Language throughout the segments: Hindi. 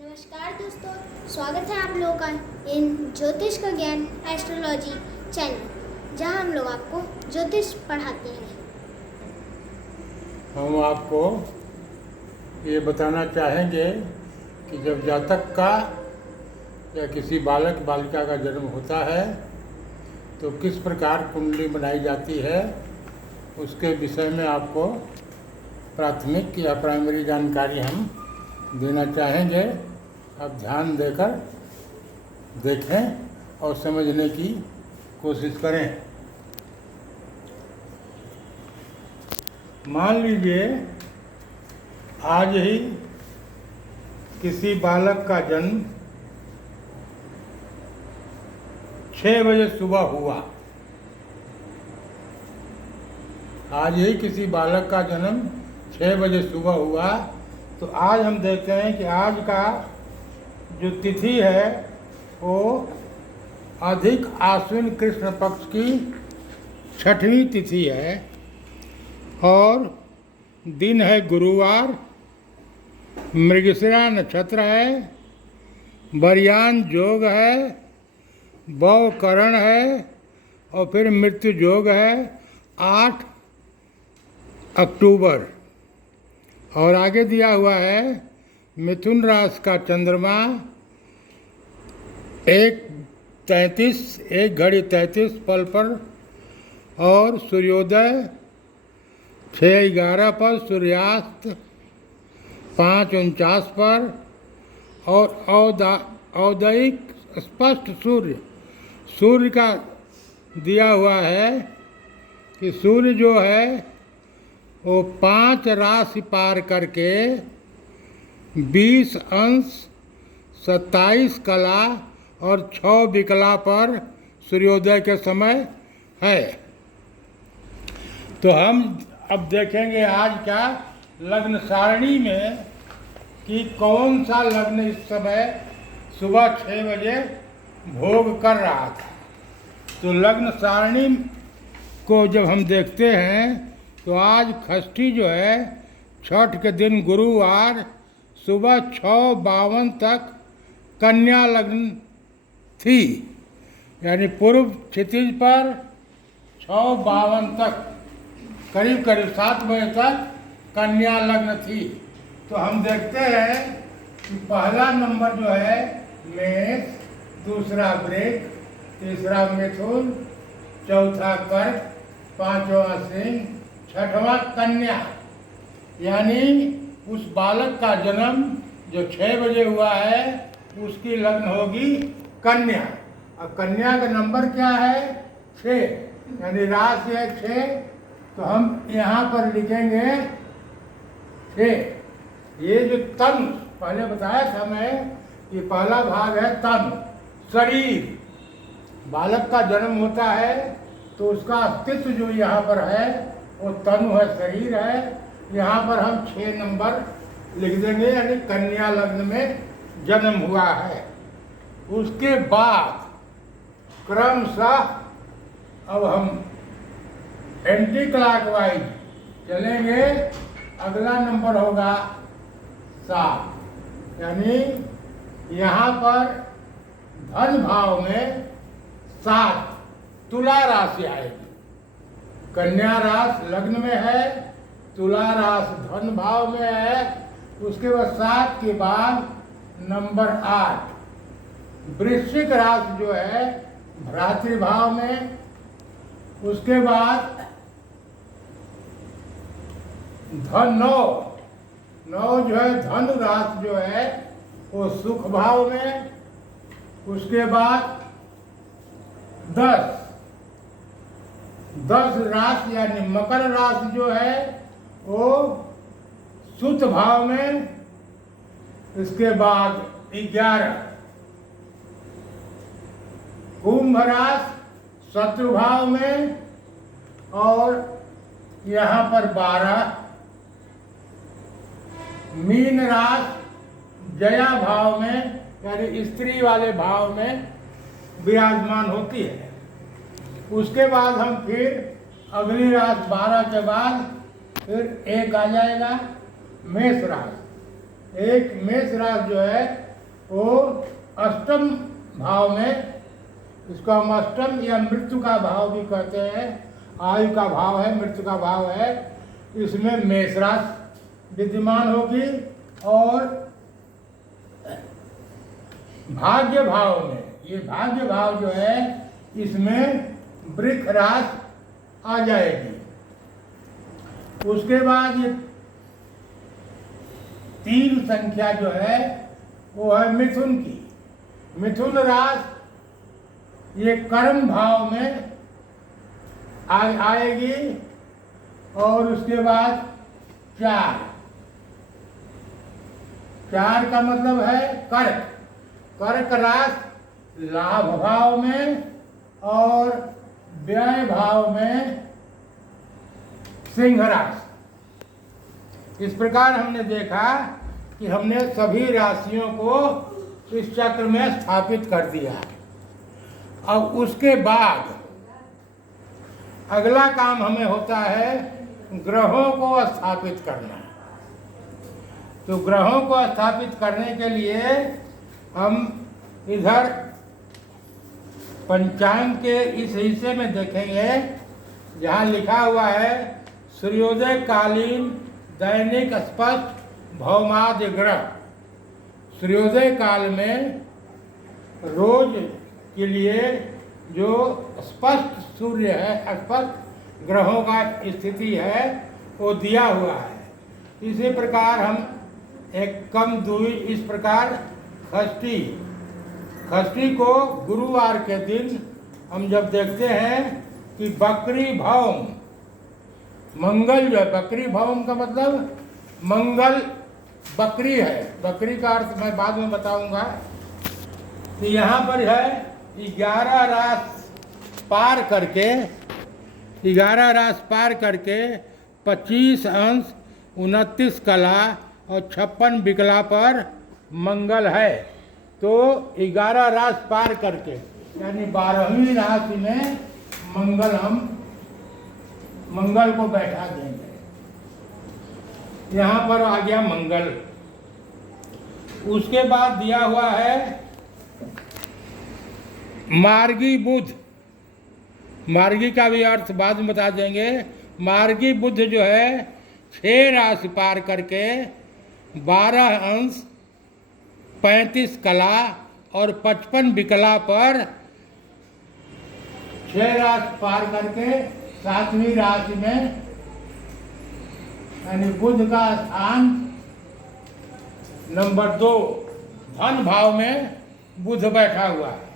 नमस्कार दोस्तों, स्वागत है आप लोगों का इन ज्योतिष का ज्ञान एस्ट्रोलॉजी चैनल, जहां हम लोग आपको ज्योतिष पढ़ाते हैं। हम आपको ये बताना चाहेंगे कि जब जातक का या किसी बालक बालिका का जन्म होता है तो किस प्रकार कुंडली बनाई जाती है, उसके विषय में आपको प्राथमिक या प्राइमरी जानकारी हम देना चाहेंगे। आप ध्यान देकर देखें और समझने की कोशिश करें। मान लीजिए आज ही किसी बालक का जन्म 6 बजे सुबह हुआ। आज ही किसी बालक का जन्म 6 बजे सुबह हुआ, तो आज हम देखते हैं कि आज का जो तिथि है वो अधिक आश्विन कृष्ण पक्ष की 6वीं तिथि है और दिन है गुरुवार, मृगशिरा नक्षत्र है, बरयान योग है, बव करण है और फिर मृत्यु योग है 8 अक्टूबर। और आगे दिया हुआ है मिथुन राशि का चंद्रमा 1:33 पल पर और सूर्योदय 6:11 पर, सूर्यास्त 5:49 पर और औदयिक स्पष्ट सूर्य का दिया हुआ है कि सूर्य जो है वो 5 राशि पार करके 20 अंश 27 कला और 6 विकला पर सूर्योदय के समय है। तो हम अब देखेंगे आज का लग्न सारणी में कि कौन सा लग्न इस समय सुबह 6 बजे भोग कर रहा था। तो लग्न सारणी को जब हम देखते हैं तो आज षष्ठी जो है छठ के दिन गुरुवार सुबह 6:52 तक कन्या लग्न थी, यानी पूर्व क्षितिज पर 6:52 तक करीब 7 बजे तक कन्या लग्न थी। तो हम देखते हैं कि पहला नंबर जो है मेष, दूसरा वृक, तीसरा मिथुन, चौथा कर्क, पांचवा सिंह, छठवां कन्या। यानी उस बालक का जन्म जो 6 बजे हुआ है उसकी लग्न होगी कन्या। अब कन्या का नंबर क्या है 6, यानी राशि है 6, तो हम यहाँ पर लिखेंगे 6। ये जो तन पहले बताया था मैं, ये पहला भाग है तन, शरीर। बालक का जन्म होता है तो उसका अस्तित्व जो यहाँ पर है वो तनु है, शरीर है। यहाँ पर हम 6 नंबर लिख देंगे, यानी कन्या लग्न में जन्म हुआ है। उसके बाद क्रमशः अब हम एंटी क्लॉकवाइज चलेंगे। अगला नंबर होगा 7, यानी यहाँ पर धन भाव में 7 तुला राशि आएगी। कन्या राशि लग्न में है, तुला राशि धन भाव में है। उसके बाद 7 के बाद नंबर 8 वृश्चिक राशि जो है भ्रातृभाव में। उसके बाद धन 9 जो है धनु राशि जो है वो सुख भाव में। उसके बाद 10 राशि यानी मकर राशि जो है वो शुद्ध भाव में। इसके बाद 11 कुंभ राशि शत्रु भाव में और यहाँ पर 12 मीन राशि जया भाव में, यानी स्त्री वाले भाव में विराजमान होती है। उसके बाद हम फिर अगली राशि 12 के बाद फिर एक आ जाएगा मेष राशि। एक मेष राशि जो है वो अष्टम भाव में, इसको हम अष्टम या मृत्यु का भाव भी कहते हैं, आयु का भाव है, मृत्यु का भाव है। इसमें मेष राशि विद्यमान होगी और भाग्य भाव में, ये भाग्य भाव जो है इसमें वृष राशि आ जाएगी। उसके बाद ये 3 संख्या जो है वो है मिथुन की। मिथुन राशि ये कर्म भाव में आएगी और उसके बाद 4 का मतलब है कर्क। कर्क राशि लाभ भाव में और व्यय भाव में सिंह राशि। इस प्रकार हमने देखा कि हमने सभी राशियों को इस चक्र में स्थापित कर दिया। अब उसके बाद अगला काम हमें होता है ग्रहों को स्थापित करना। तो ग्रहों को स्थापित करने के लिए हम इधर पंचांग के इस हिस्से में देखेंगे जहाँ लिखा हुआ है सूर्योदय कालीन दैनिक स्पष्ट भौमाद्य ग्रह। सूर्योदय काल में रोज के लिए जो स्पष्ट सूर्य है, स्पष्ट ग्रहों का स्थिति है वो दिया हुआ है। इसी प्रकार हम एक कम दूरी, इस प्रकार षष्ठी को गुरुवार के दिन हम जब देखते हैं कि बकरी भौम, मंगल जो है, बकरी भौम का मतलब मंगल बकरी है। बकरी का अर्थ मैं बाद में बताऊंगा। तो यहाँ पर है 11 राशि पार करके, 11 राशि पार करके 25 अंश 29 कला और 56 विकला पर मंगल है। तो 11 राशि पार करके यानी 12वीं राशि में मंगल को बैठा देंगे। यहाँ पर आ गया मंगल। उसके बाद दिया हुआ है मार्गी बुध। मार्गी का भी अर्थ बाद में बता देंगे। मार्गी बुध जो है 6 राशि पार करके 12 अंश 35 कला और 55 विकला पर 6 राशि पार करके 7वीं राशि में यानी बुध का स्थान नंबर 2 धन भाव में बुध बैठा हुआ है।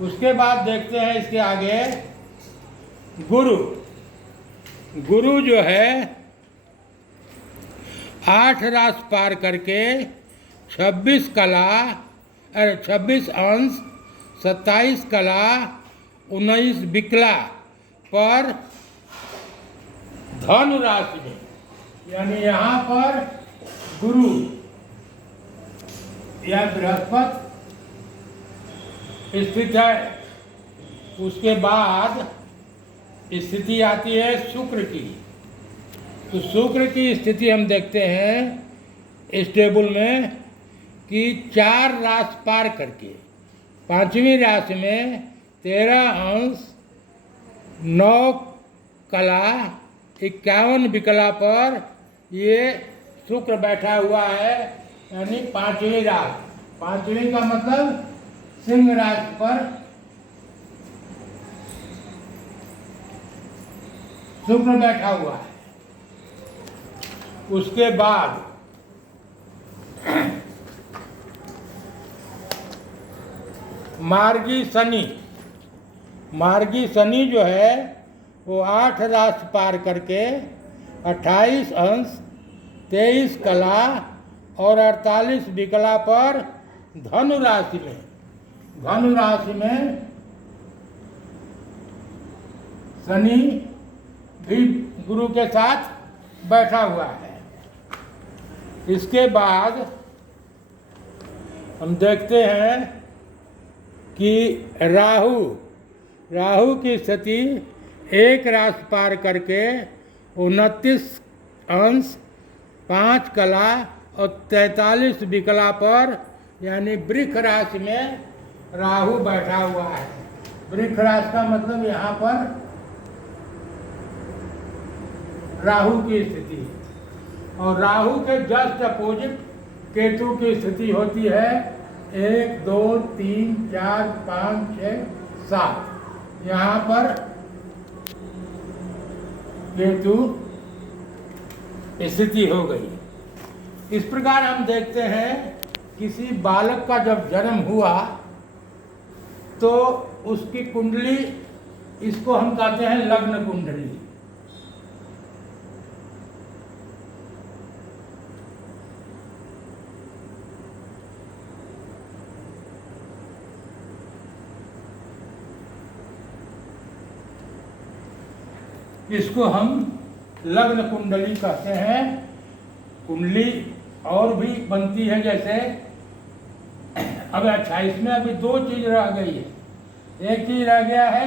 उसके बाद देखते हैं इसके आगे गुरु। गुरु जो है 8 राशि पार करके 26 अंश 27 कला 19 विकला पर धनु राशि में, यानी यहाँ पर गुरु या बृहस्पति स्थित है। उसके बाद स्थिति आती है शुक्र की। तो शुक्र की स्थिति हम देखते हैं इस टेबल में कि 4 राशि पार करके 5वीं राशि में 13 अंश 9 कला 51 विकला पर ये शुक्र बैठा हुआ है, यानी 5वीं राशि। 5वीं का मतलब सिंह राशि पर शुक्र बैठा हुआ है। उसके बाद मार्गी शनि। मार्गी शनि जो है वो 8 राशि पार करके 28 अंश 23 कला और 48 विकला पर धनु राशि में, धनु राशि में शनि भी गुरु के साथ बैठा हुआ है। इसके बाद हम देखते हैं कि राहु की स्थिति 1 राशि पार करके 29 अंश 5 कला और 43 विकला पर यानी वृक्ष राशि में राहु बैठा हुआ है। वृक्ष राशि का मतलब यहाँ पर राहु की स्थिति, और राहु के जस्ट अपोजिट केतु की स्थिति होती है 1 2 3 4 5 6 7। यहाँ पर केतु स्थिति हो गई। इस प्रकार हम देखते हैं किसी बालक का जब जन्म हुआ तो उसकी कुंडली, इसको हम कहते हैं लग्न कुंडली। इसको हम लग्न कुंडली कहते हैं। कुंडली और भी बनती है, जैसे अब अच्छा इसमें अभी 2 चीज रह गई है। एक चीज रह गया है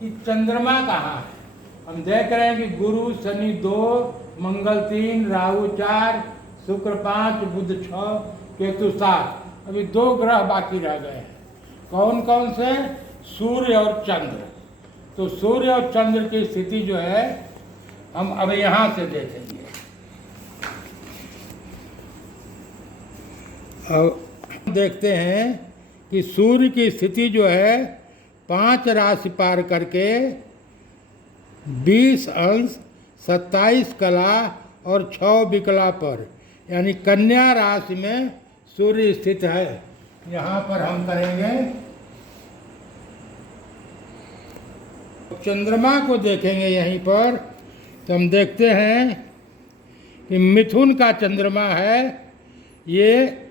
कि चंद्रमा कहाँ है। हम देख रहे हैं कि गुरु शनि 2, मंगल 3, राहु 4, शुक्र 5, बुध 6, केतु 7। अभी 2 ग्रह बाकी रह गए हैं। कौन कौन से? सूर्य और चंद्र। तो सूर्य और चंद्र की स्थिति जो है हम अब यहाँ से देखेंगे। और देखते हैं कि सूर्य की स्थिति जो है 5 राशि पार करके 20 अंश 27 कला और 6 विकला पर, यानी कन्या राशि में सूर्य स्थित है। यहाँ पर हम करेंगे, चंद्रमा को देखेंगे यहीं पर। तो हम देखते हैं कि मिथुन का चंद्रमा है। ये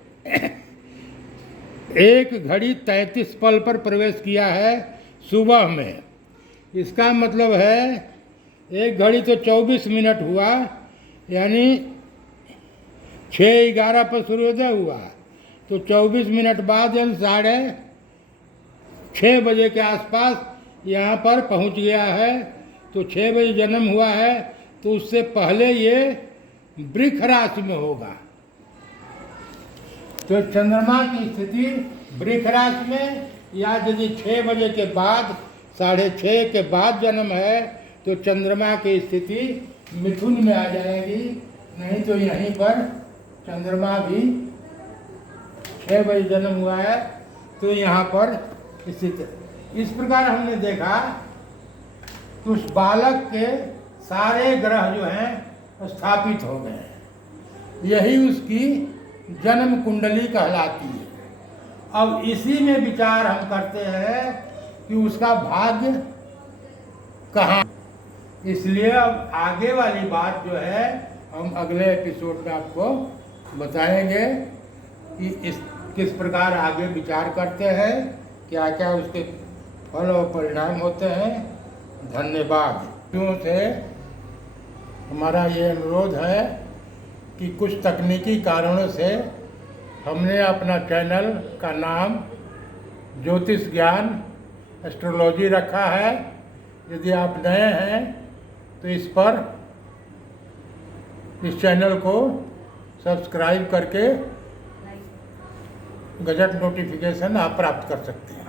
1:33 पर प्रवेश किया है सुबह में। इसका मतलब है 1 तो 24 मिनट हुआ, यानी 6:11 पर सूर्योदय हुआ, तो 24 मिनट बाद यानी 6:30 बजे के आसपास यहाँ पर पहुँच गया है। तो 6 बजे जन्म हुआ है, तो उससे पहले ये वृक्ष राशि में होगा। तो चंद्रमा की स्थिति वृक्ष राशि में, या यदि 6 बजे के बाद 6:30 के बाद जन्म है तो चंद्रमा की स्थिति मिथुन में आ जाएगी। नहीं तो यहीं पर चंद्रमा भी 6 बजे जन्म हुआ है तो यहाँ पर स्थित। इस प्रकार हमने देखा कि उस बालक के सारे ग्रह जो हैं स्थापित हो गए हैं। यही उसकी जन्म कुंडली कहलाती है। अब इसी में विचार हम करते हैं कि उसका भाग्य कहाँ। इसलिए अब आगे वाली बात जो है हम अगले एपिसोड में आपको बताएंगे कि किस प्रकार आगे विचार करते हैं, क्या क्या उसके फल और परिणाम होते हैं। धन्यवाद। क्यों से हमारा ये अनुरोध है कि कुछ तकनीकी कारणों से हमने अपना चैनल का नाम ज्योतिष ज्ञान एस्ट्रोलॉजी रखा है। यदि आप नए हैं तो इस चैनल को सब्सक्राइब करके गजट नोटिफिकेशन आप प्राप्त कर सकते हैं।